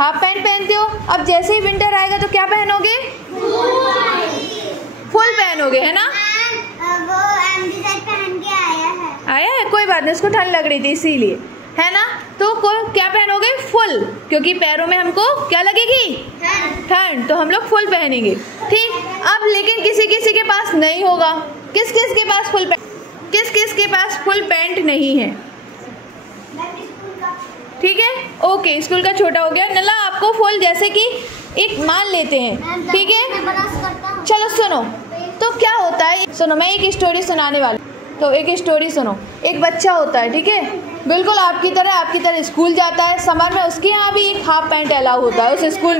Half pant पहनते हो। अब जैसे ही विंटर आएगा तो क्या पहनोगे? फुल पहनोगे, है ना? वो पहन के आया है, कोई बात नहीं, उसको ठंड लग रही थी इसीलिए, है ना? तो क्या पहनोगे? फुल, क्योंकि पैरों में हमको क्या लगेगी? ठंड, तो हम लोग फुल पहनेंगे, ठीक। अब लेकिन किसी किसी के पास नहीं होगा। किस किस के पास फुल पैंट नहीं है? ठीक है, ओके, स्कूल का छोटा हो गया। नला आपको फुल, जैसे कि एक मान लेते हैं, ठीक है। चलो सुनो, तो क्या होता है, सुनो, मैं एक स्टोरी सुनाने वाली। तो एक स्टोरी सुनो। एक बच्चा होता है, ठीक है, बिल्कुल आपकी तरह स्कूल जाता है। समर में उसके यहाँ भी एक हाफ पैंट अलाउ होता है, उस स्कूल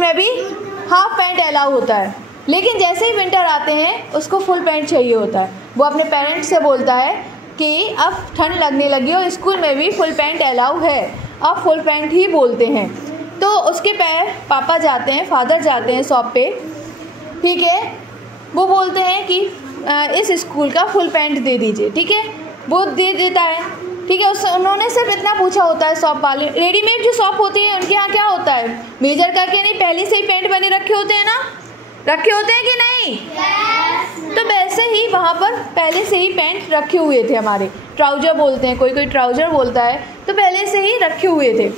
में भी हाफ पैंट अलाउ होता है। लेकिन जैसे ही विंटर आते हैं उसको फुल पैंट चाहिए होता है। वो अपने पेरेंट्स से बोलता है कि अब ठंड लगने लगी और स्कूल में भी फुल पैंट अलाउ है, अब फुल पैंट ही बोलते हैं। तो उसके पापा जाते हैं, फादर जाते हैं शॉप पे, ठीक है। वो बोलते हैं कि इस स्कूल का फुल पैंट दे दीजिए, ठीक है। वो दे देता है, ठीक है। उन्होंने सिर्फ इतना पूछा होता है शॉप वाले। रेडीमेड जो शॉप होती है उनके यहाँ क्या होता है, मेजर करके नहीं, पहले से ही पैंट बने रखे होते हैं ना, रखे होते हैं कि नहीं? तो वैसे ही वहाँ पर पहले से ही पैंट रखे हुए थे। हमारे ट्राउजर बोलते हैं, कोई ट्राउजर बोलता है, तो पहले से ही रखे हुए थे।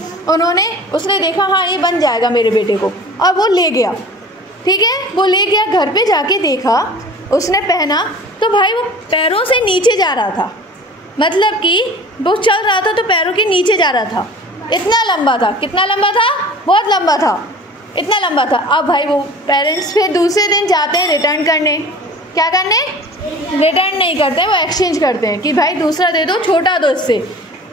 उसने देखा हाँ ये बन जाएगा मेरे बेटे को, और वो ले गया, ठीक है। वो ले गया, घर पे जाके देखा, उसने पहना तो भाई वो पैरों से नीचे जा रहा था, मतलब कि वो चल रहा था तो पैरों के नीचे जा रहा था। इतना लंबा था, कितना लंबा था? बहुत लंबा था, इतना लंबा था। अब भाई वो पेरेंट्स फिर दूसरे दिन जाते हैं रिटर्न करने। क्या करने? रिटर्न नहीं करते हैं, वो एक्सचेंज करते हैं कि भाई दूसरा दे दो, छोटा दो इससे।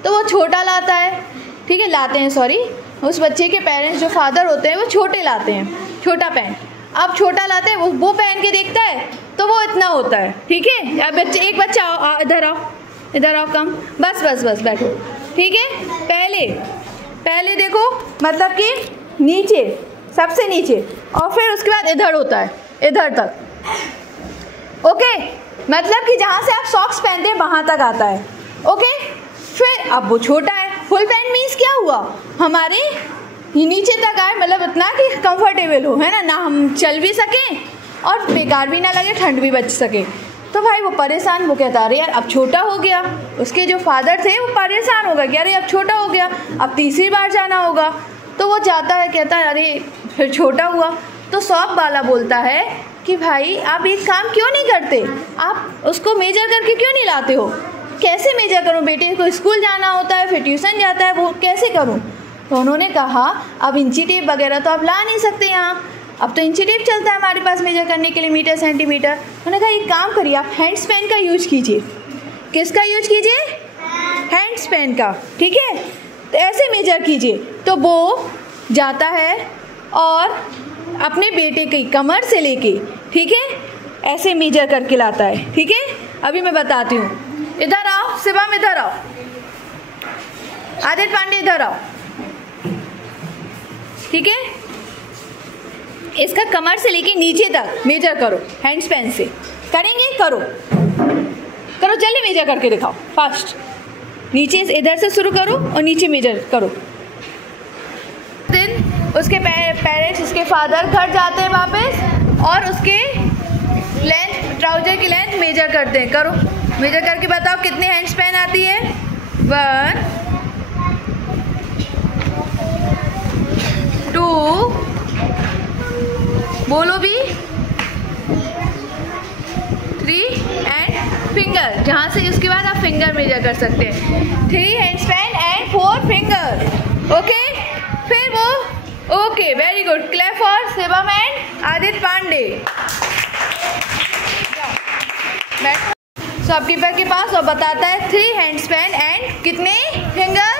तो वो छोटा लाता है, ठीक है, लाते हैं, सॉरी, उस बच्चे के पेरेंट्स जो फादर होते हैं वो छोटे लाते हैं, छोटा पैंट। अब छोटा लाते हैं, वो पहन के देखता है तो वो इतना होता है, ठीक है। अब एक बच्चा आओ, इधर आओ, कम, बस बैठो, ठीक है। पहले देखो, मतलब कि नीचे, सबसे नीचे, और फिर उसके बाद इधर होता है, इधर तक, ओके। मतलब कि जहाँ से आप सॉक्स पहनते हैं वहाँ तक आता है, ओके। फिर अब वो छोटा है, फुल पैंट मीन्स क्या हुआ, हमारे नीचे तक आए, मतलब इतना कि कंफर्टेबल हो, है ना हम चल भी सकें और बेकार भी ना लगे, ठंड भी बच सके। तो भाई वो परेशान, वो कहता अरे यार अब छोटा हो गया। उसके जो फादर थे वो परेशान हो गए कि अरे अब छोटा हो गया, अब तीसरी बार जाना होगा। तो वो जाता है, कहता है अरे फिर छोटा हुआ। तो शॉप वाला बोलता है कि भाई आप एक काम क्यों नहीं करते, आप उसको मेजर करके क्यों नहीं लाते हो? कैसे मेजर करूँ, बेटे को स्कूल जाना होता है, फिर ट्यूशन जाता है, वो कैसे करूँ? तो उन्होंने कहा अब इंची टेप वगैरह तो आप ला नहीं सकते यहाँ, अब तो इंची टेप चलता है हमारे पास मेजर करने के लिए, मीटर सेंटीमीटर। उन्होंने कहा एक काम करिए, आप हैंड स्पैन का यूज कीजिए। किसका यूज कीजिए? हैंड स्पैन का, ठीक है। तो ऐसे मेजर कीजिए। तो वो जाता है और अपने बेटे की कमर से लेके, ठीक है, ऐसे मेजर करके लाता है, ठीक है। अभी मैं बताती हूँ, इधर आओ शिवम, इधर आओ, आदित्य पांडे इधर आओ, ठीक है। इसका कमर से लेके नीचे तक मेजर करो हैंड स्पैन से। करेंगे? करो जल्दी मेजर करके दिखाओ, फास्ट। नीचे इधर से शुरू करो और नीचे मेजर करो। दिन उसके पेरेंट्स, उसके फादर घर जाते हैं वापस और उसके लेंथ, ट्राउजर की लेंथ मेजर करते हैं। करो, मेजर करके बताओ कितने हैंड स्पैन आती है। 1 2, बोलो भी, 3 एंड फिंगर, जहाँ से उसके बाद आप फिंगर मेजर कर सकते हैं। 3 hand span and 4 finger, okay. फिर वो okay, very good, clap for Shivam and Aditya Pandey. Shopkeeper के पास और बताता है 3 हैंड स्पैन एंड कितने फिंगर?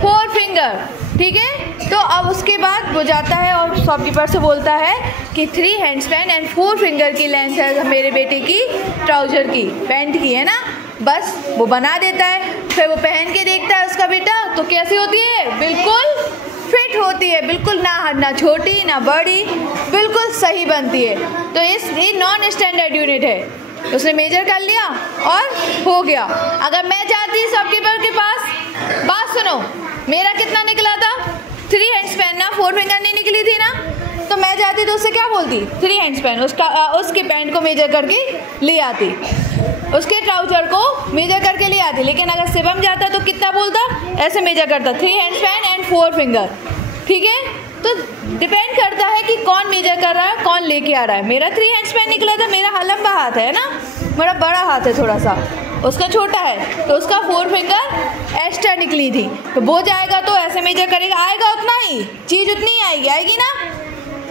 4 फिंगर, ठीक है। तो अब उसके बाद वो जाता है और शॉपकीपर से बोलता है कि 3 हैंड स्पैन एंड 4 फिंगर की लेंथ है मेरे बेटे की ट्राउजर की, पैंट की, है ना। बस वो बना देता है। फिर वो पहन के देखता है उसका बेटा, तो कैसी होती है? बिल्कुल फिट होती है, बिल्कुल ना छोटी ना बड़ी, बिल्कुल सही बनती है। तो ये नॉन स्टैंडर्ड यूनिट है, उसने मेजर कर लिया और हो गया। अगर मैं जाती शॉपकीपर के पास, बात सुनो, मेरा कितना निकला था? 3 हैंड्स पहन ना, 4 फिंगर नहीं निकली थी ना, तो मैं जाती तो उससे क्या बोलती 3 हैंड्स पहन, उसके पैंट को मेजर करके ले आती, उसके ट्राउजर को मेजर करके ले आती। लेकिन अगर शिवम जाता तो कितना बोलता, ऐसे मेजर करता 3 हैंड्स पहन एंड 4 फिंगर। ठीक है, तो डिपेंड करता है कि कौन मेजर कर रहा है, कौन लेके आ रहा है। मेरा 3 हैंड्स पहन निकला था, मेरा लंबा हाथ है ना, मेरा बड़ा हाथ है थोड़ा सा, उसका छोटा है, तो उसका 4 फिंगर एक्स्ट्रा निकली थी। तो वो जाएगा तो ऐसे मेजर करेगा, आएगा उतना ही, चीज़ उतनी ही आएगी ना,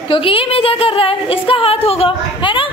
क्योंकि ये मेजर कर रहा है, इसका हाथ होगा, है ना।